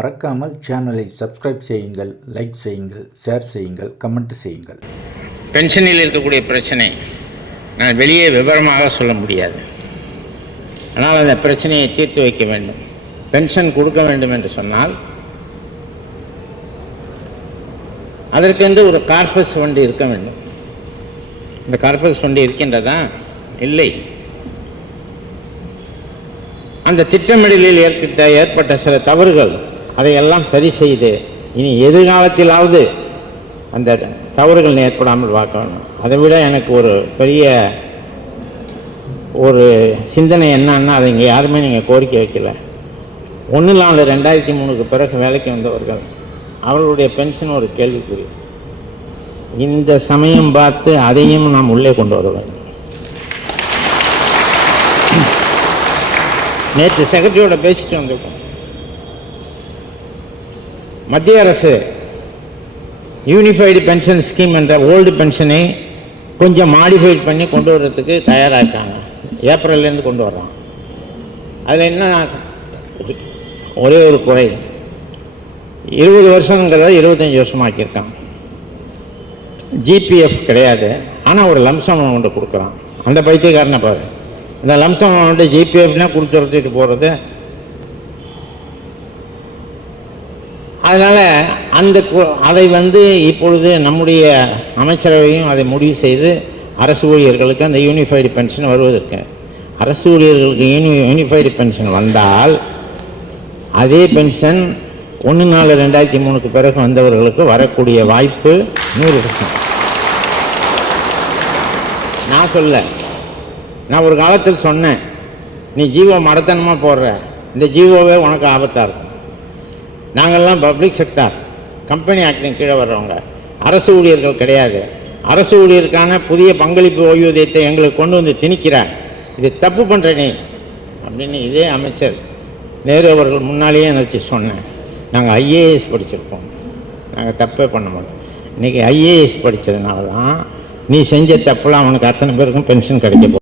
மறக்காமல் சேனலை சப்ஸ்கிரைப் செய்யுங்கள் லைக் செய்யுங்கள் ஷேர் செய்யுங்கள் கமெண்ட் செய்யுங்கள். பென்ஷனில் இருக்கக்கூடிய பிரச்சனை நான் வெளியே விவரமாக சொல்ல முடியாது. ஆனால் அந்த பிரச்சனையை தீர்த்து வைக்க வேண்டும். பென்ஷன் கொடுக்க வேண்டும் என்று சொன்னால் அதற்கென்று ஒரு கார்பஸ் வண்டி இருக்க வேண்டும். இந்த கார்பஸ் வண்டி இருக்கின்றதா? இல்லை. அந்த திட்டமிடலில் ஏற்பட்ட ஏற்பட்ட சில தவறுகள் அதையெல்லாம் சரி செய்து இனி எதிர்காலத்திலாவது அந்த தவறுகள் ஏற்படாமல் பார்க்கணும். அதை விட எனக்கு ஒரு பெரிய ஒரு சிந்தனை என்னன்னா அதை இங்கே யாருமே நீங்கள் கோரிக்கை வைக்கல. ஒன்று நாலு ரெண்டாயிரத்தி மூணுக்கு பிறகு வேலைக்கு வந்தவர்கள் அவர்களுடைய பென்ஷன் ஒரு கேள்விக்குறி. இந்த சமயம் பார்த்து அதையும் நாம் உள்ளே கொண்டு வர வேண்டும். நேற்று செக்ரட்டரியோட பேசிட்டு வந்திருக்கோம். மத்திய அரசு யூனிஃபைடு பென்ஷன் ஸ்கீம் என்ற ஓல்டு பென்ஷனை கொஞ்சம் மாடிஃபைட் பண்ணி கொண்டு வர்றதுக்கு தயாராக இருக்காங்க ஏப்ரல்லேருந்து கொண்டு வர்றான் அதில் என்ன ஒரே ஒரு குறை. இருபது வருஷங்கிறத இருபத்தஞ்சி வருஷமாக்கியிருக்கான் ஜிபிஎஃப் கிடையாது. ஆனால் ஒரு லம்சம் ஒன்று கொடுக்குறான். அந்த பைத்தியக்காரனை பாரு. இந்த லம்சம் வந்து ஜிபிஎஃப்னா கொடுத்துட்டு போகிறது அதனால் அந்த கு- அதை வந்து இப்பொழுது நம்முடைய அமைச்சரவையும் அதை முடிவு செய்து அரசு ஊழியர்களுக்கு அந்த யூனிஃபைடு பென்ஷன் வருவதற்கு. அரசு ஊழியர்களுக்கு யூனி யூனிஃபைடு பென்ஷன் வந்தால் அதே பென்ஷன் ஒன்று நாலு ரெண்டாயிரத்தி மூணுக்கு பிறகு வந்தவர்களுக்கு வரக்கூடிய வாய்ப்பு நூறு பர்சன்ட் நான் சொல்ல நான் ஒரு காலத்தில் சொன்னேன் நீ ஜீவோ மடத்தனமாக போடுற. இந்த ஜீவோவே உனக்கு ஆபத்தாக இருக்கும். நாங்கள்லாம் பப்ளிக் செக்டார் கம்பெனி ஆக்டின் கீழே வர்றவங்க. அரசு ஊழியர்கள் கிடையாது. அரசு ஊழியருக்கான புதிய பங்களிப்பு ஓய்வூதியத்தை எங்களுக்கு கொண்டு வந்து திணிக்கிறார். இது தப்பு பண்ணுற நீ அப்படின்னு இதே அமைச்சர் நேரு அவர்கள் முன்னாலேயே நினச்சி சொன்னேன். நாங்கள் ஐஏஎஸ் படிச்சிருக்கோம். நாங்கள் தப்பே பண்ண மாட்டோம். இன்றைக்கி ஐஏஎஸ் படித்ததுனால தான் நீ செஞ்ச தப்புலாம் அவனுக்கு அத்தனை பேருக்கும் பென்ஷன் கிடைக்க